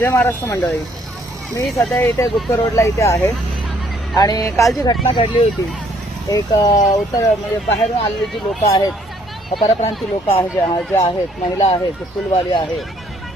जय महाराष्ट्र मंडळी. मी सध्या इथे गुप्त रोडला इथे आहे आणि काल जी घटना घडली होती, एक उत्तर म्हणजे बाहेरून आलेली जी लोक आहेत, परप्रांती लोक आहेत जे आहेत, महिला आहेत, फुलवाली आहे,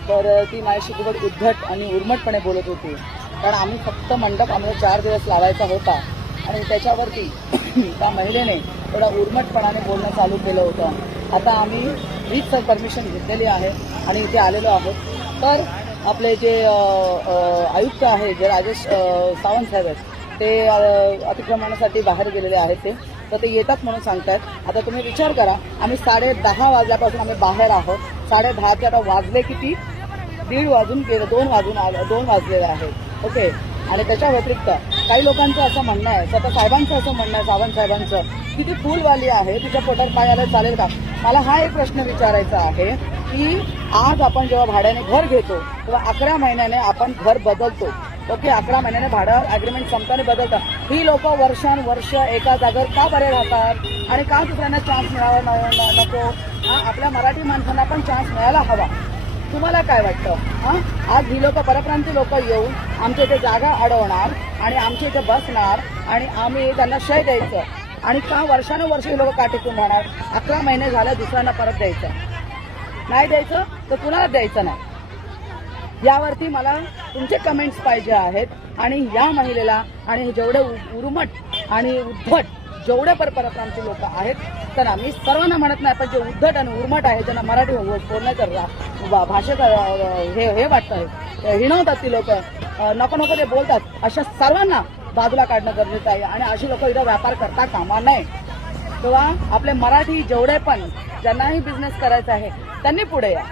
तर ती माझ्याशी खूपच उद्धट आणि उर्मटपणे बोलत होती. कारण आम्ही फक्त मंडप आम्हाला 4 दिवस लावायचा होता आणि त्याच्यावरती त्या महिलेने थोडा उर्मटपणाने बोलणं चालू केलं होतं. आता आम्ही हीच परमिशन घेतलेली आहे आणि इथे आलेलो आहोत. तर आपले जे आयुक्त आहेत, जे राजेश सावंत साहेब आहेत, ते अतिक्रमणासाठी बाहेर गेलेले आहेत. तर ते येतात म्हणून सांगतात. आता तुम्ही विचार करा, आम्ही 10:30 वाजल्यापासून आम्ही बाहेर आहोत. 10:30 आता वाजले किती? 1:30 वाजून गेले, 2 वाजलेले आहेत. ओके. आणि त्याच्या व्यतिरिक्त काही लोकांचं असं म्हणणं आहे, स्वतः साहेबांचं असं म्हणणं आहे, सावंत साहेबांचं, की ती फुलवाली आहे, तिच्या पोटात पाय आलं चालेल का? मला हा एक प्रश्न विचारायचा आहे की आज आपण जेव्हा भाड्याने घर घेतो तेव्हा 11 महिन्याने आपण घर बदलतो. ओके, 11 महिन्याने भाडं अग्रीमेंट संपताना बदलतात. ही लोक वर्षानुवर्ष एका जागेवर का बरे राहतात आणि का दुसऱ्यांना चान्स मिळावा नको? आपल्या मराठी माणसांना पण चान्स मिळायला हवा. तुम्हाला काय वाटतं? आज ही लोक, परप्रांती लोक येऊन आमच्या इथे जागा अडवणार आणि आमच्या इथे बसणार आणि आम्ही त्यांना शय द्यायचं आणि का वर्षानुवर्ष ही लोक का टिकून राहणार? 11 महिने झाले, दुसऱ्यांना परत द्यायचं नाही, द्यायचं तर कुणाला द्यायचं नाही. यावरती मला तुमचे कमेंट्स पाहिजे आहेत. आणि या महिलेला आणि जेवढे उर्मट आणि उद्धट जेवढे परप्रांती लोक आहेत, तर आम्ही सर्वांना म्हणत नाही, पण जे उद्धट आणि उर्मट आहे, ज्यांना मराठी बोलण्याचं भाषेचा हे वाटतं, हिणवतात ती लोक, नको ते बोलतात, अशा सर्वांना बाजूला काढणं गरजेचं आहे. आणि अशी लोक इथं व्यापार करता कामा नये. तेव्हा आपले मराठी जेवढे पण ज्यांनाही बिझनेस करायचा आहे त्यांनी पुढे या.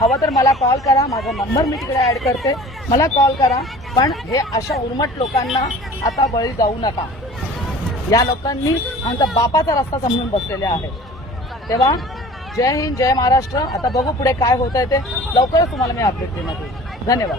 हवं तर मला कॉल करा, माझा नंबर मी तिकडे ॲड करते, मला कॉल करा. पण हे अशा उर्मट लोकांना आता बळी जाऊ नका. या लोकांनी आमचा बापाचा रस्ता समजून बसलेले आहेत. तेव्हा जय हिंद, जय महाराष्ट्र. आता बघू पुढे काय होत आहे ते. लवकरच तुम्हाला मी अपडेट देणार आहे. धन्यवाद.